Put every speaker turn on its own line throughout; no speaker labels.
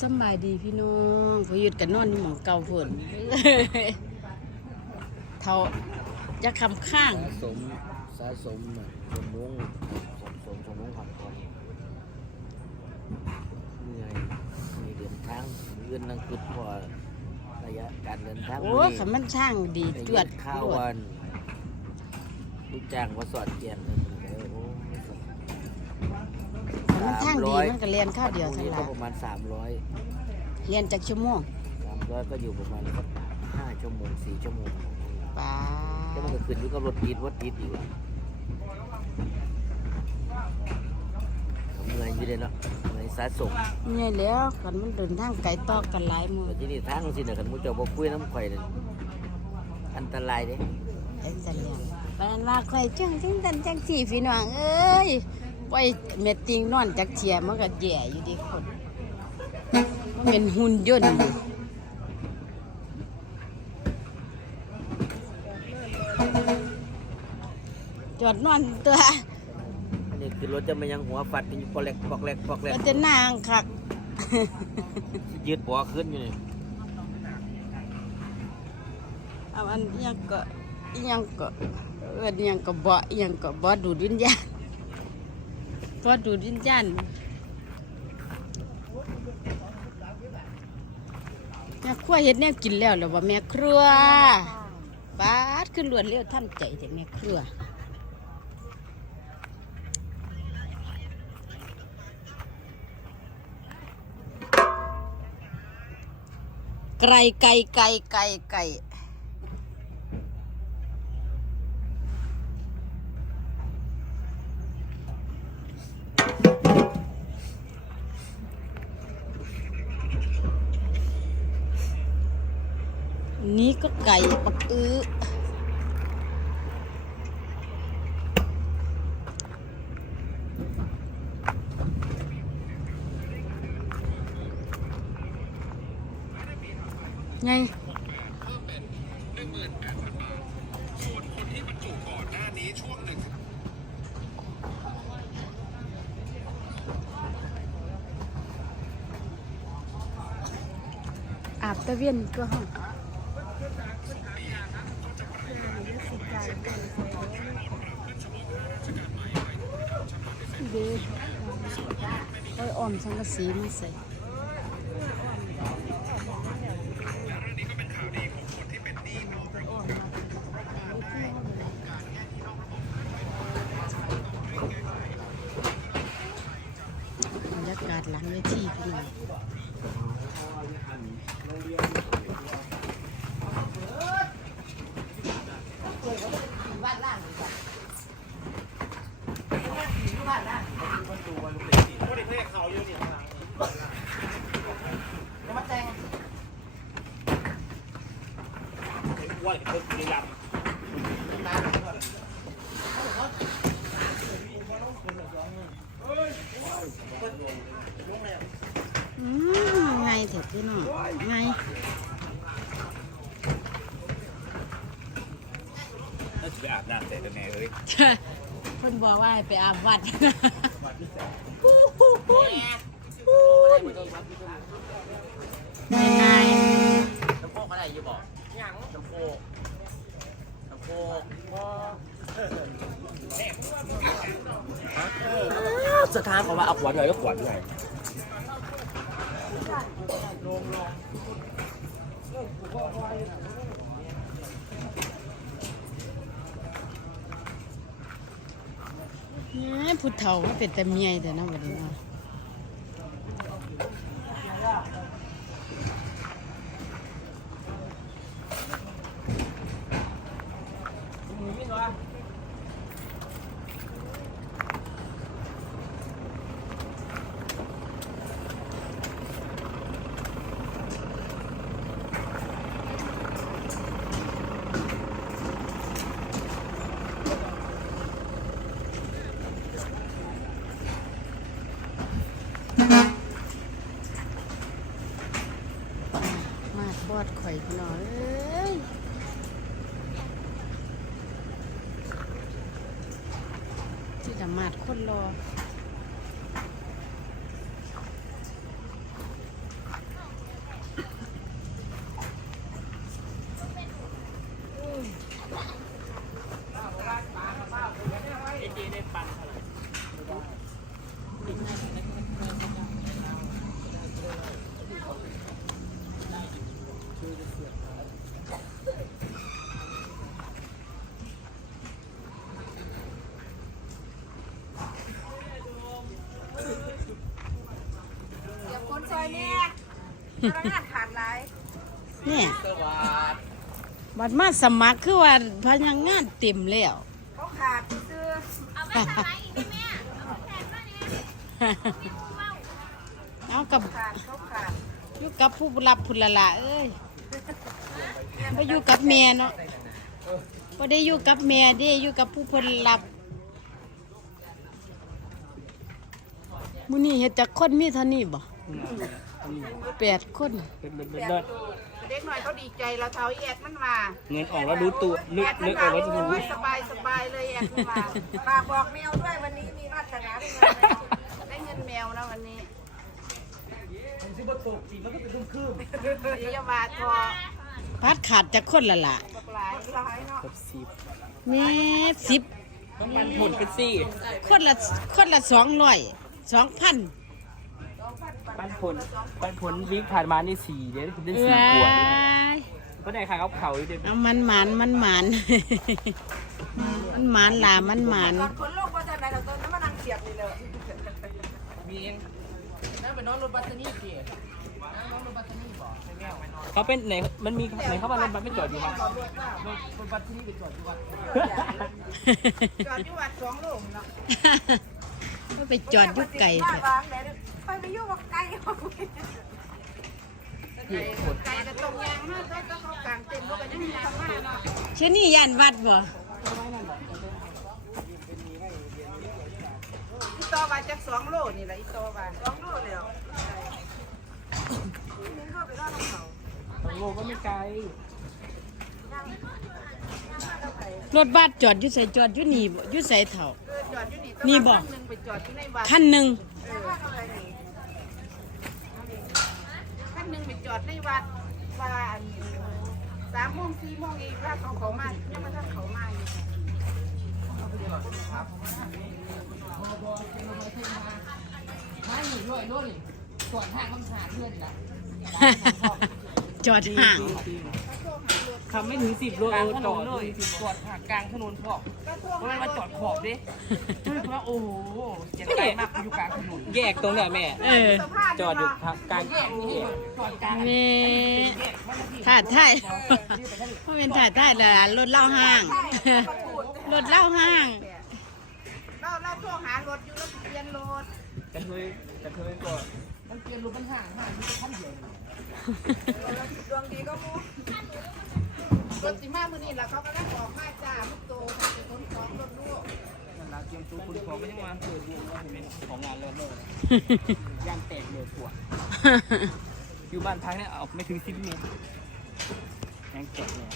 สบายดีพี่น้องพยุดกันนอนอยู่หมองเก่าฝนเท่าจะคำข้าง
สะสมสะสมอะสมมุงสะสมสมมุงผ่อนคอนเหนื่อยมีเดินทางเงินนังคิดพอระยะการเดินทาง
โอ้ขันมันช่างดีจวด
ข้าว
วั
นลูกจ้างว่าสอดเกียนเลยโอ้
ขัน มันช่างดีมันก็เรียนข้าวเดียว
พ
เท่า
รุ่งนี้
ไห
ก็
ร่
ประมาณสามร้อย
เรียนจากชั่วโมง
สามร้อยก็อยู่ประมาณสักห้าชั่วโมงสี่ชั่วโมง
ป้า
ก็มันก็ขึ้นอยู่กับรถติดรถติดอีกว่ะเมื่อยอยู่เลยเนาะเมื่อยสะสม
เนี่ยแหล้วขันมันเดินทางไกลต่อกันหลายมือ
แต่ที่นี่ทางสิเนี่ยกันมุเจ้าบ่คุยน้ำข่อยเนี่ยอันตรายเด้
ไอ้สันเลียงปานว่าค่อยจังจังตันจังสี่พี่น้องเอ้ย ไว้เม็ดติงนอนจักเทียมันก็แย่อยู่ดีคนมันเป็นหุ่นยนต์อยู่จอดนอนตัว
อันนี้คือรถจะมายังหัวฟัดอยู่ปอกแหลกปอกแหลกปอกแหลก
ก็จะนางคัก
ยืดปอขึ้นอยู่นี่
เอาอันอิหยังก็อิหยังก็เอิ้นอิหยังก็บ่อิหยังก็บ่ดูดวิญญาณ บ่ดูดวิญญาณแม่ครัวเฮ็ดแนวกินแล้วแล้วว่าแม่ครัวบาดขึ้นรวดเร็วทันใจแต่แม่ครัวไก่ไก่ไก่ไก่ไก่ นี่ก็ไก่ปักอื้อไงอาบตะเวียนก็ห้อง ด้โอ้ยออมสังกะสีมาใส่บรรยากาศหลังเวทีพี่น้อง อืมไงเถอะพี่น้องไง
น่าจะไปอาบน้ำแต่ แน่เลย
เพิ่นบอกว่าให้ไปอาบวัดง่าย
น้ำโคกอะไรอยู่บอกยังน้ำโคกน้ำโคกสถานเขาว่าเอาขวดเลยก็ขวดด้วย
ๆแหม ผู้เฒ่ามันเป็นแต่เมียแต่นาะบัดนี้เนาะมาทอดข่อยพี่น้องเอ้ยที่ดมาดคนรอ
เนี่ย พนักงานขาดหลาย
เนี่ย
สวัสดี
บัดมาสมัครคือว่าพนักงานเต็มแล้ว
เขาขาดซื้อ
เอากับ
ขาดเขาขาด
อยู่กับผู้รับผู้ละละเอ้ยบ่อยู่กับแม่เนาะบ่ได้อยู่กับแม่เด้อยู่กับผู้เพิ่นรับมื้อนี้เฮ็ดจักคนมีเท่านี้บ่ แปดคน
เป็นเลิศ
แบบ
เลิศ
เด็กหน่อยเขาดีใจเราเท้าแอดมันมา
เงินออกแล้วรู้ตัวนึก
แอดมั
นึ
น
กอ
มา
อกแล้วจะรู้
โอ้ยสบายสบายเลยแอดมันมาฝากบอกแมวด้วยวันนี้มีวาสนาได้เงินแล้วได้เงินแมวนะวันนี้
ซิบโตกจริงแล้วก็เป็นรุ่มคืบ
เดี๋ยวจะมาทอ
พัดขาดจักคนละล่ะ
บักหลายหลายเนาะ
กับสิบ
แม่สิบ
มันหมุนเป็นสี่
คนละคนละสองร้อยสองพัน
ปันผลปันผลวิกผ่านมานี่สี่เดี๋ยวเป็น
เอ้
สี่ขวด
ย
ก็ได้ค่ะเขาเขาเดี๋ยว
เอามันหมานมันหมาน มันหมานล่ะมันหมาน
ตอนคนโลกว่าจะไหนเราตอนนั้นมานั่งเสียบนี่เลย
มีเองนั่นเป็นน้องรถบัสนี่เกียร์เขาเป็นไหนมันมีไหนเขามารถบัสไม่จอดอยู่มั้ยรถบัสที่นี่ไปจอดอยู่วัด
จอดอยู่วัดสองโลกเนาะ
ก็ไปจอดอยุกไก่
เถ
เถ
อะ
อะ
ไปไปยุ่งกับไก่ไก่ก็ตรงยางนะถ้าเขากางเต็มเขาก็ยังมีทำมาเนาะ
เช่นนี้ย่านวัดบ่
อีตอว่าจากสองโลนี่แหละอีตอว่าสองโลแล้วนี่เข้าไปรอดเขา
ของโลก็ไม่ไกล
รถบัสจอดอยู่ใส่จอดอยู่นี่บ่อยู่ใส่เถ่า
เออจอดอยู่นี่
นี่บ่
คันหนึงไปจอดอยู่ในวัด
คันหนึ่ง
เออคัน หนึ่งไปจอดในวัดว่าอันสามโมงสี่โมงเองว่าเขาเขามายังมาท่านเขามาอยู่
จอดห่าง
ทำไม่ถึงสิบโลเออจอดเลยจอดหากลางถนนพอกเพราะมันมาจอดขอบดิเพราะโอ้โหเจ็บใจมากอยู่กลางถนนแยกตรงเนี่ยแม่
เออ
จอดอยู่กลางแยกนี่จอดกลาง
แม่ถ่ายถ่ายเพราะเป็นถ่ายถ่ายเลยรถเล่าห้าง รถเล่าห้าง
เราเราโทรหารถอยู่แล้วเปลี่ยนรถ
กระเทยกระเทยก่อน
ดวงดีก็มู รถสิมามือนี่แล้วเขาก็ได้ออกมาจ้ามุกโตเป็นคนของรถลูก
นั่นละเตรียมตัวคุณของก็ยังมาเปิดวงว่าผมเป็นของงานเลยเลยย่างแตกเลยปวดอยู่บ้านพักเนี่ยเอาไม่ถึงสิบเมตรย่างแตกเลย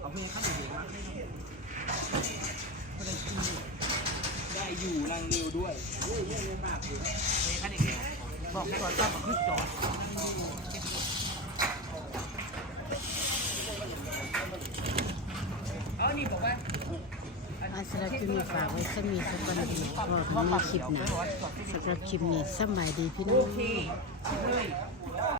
เอาเพลงข้ามไปเลยนะได้อยู่นั่งเร็วด้วยเพลงข้ามอีกแล้วบอกให้ว่าต้อง บอกจอดเอานี่บอกว่า
อาสำหรับคลิปนี้ฝากไว้สมีสักวันดีก็มีคลิปหนะสำหรับคลิปนี้สำบายดีพี่น้อง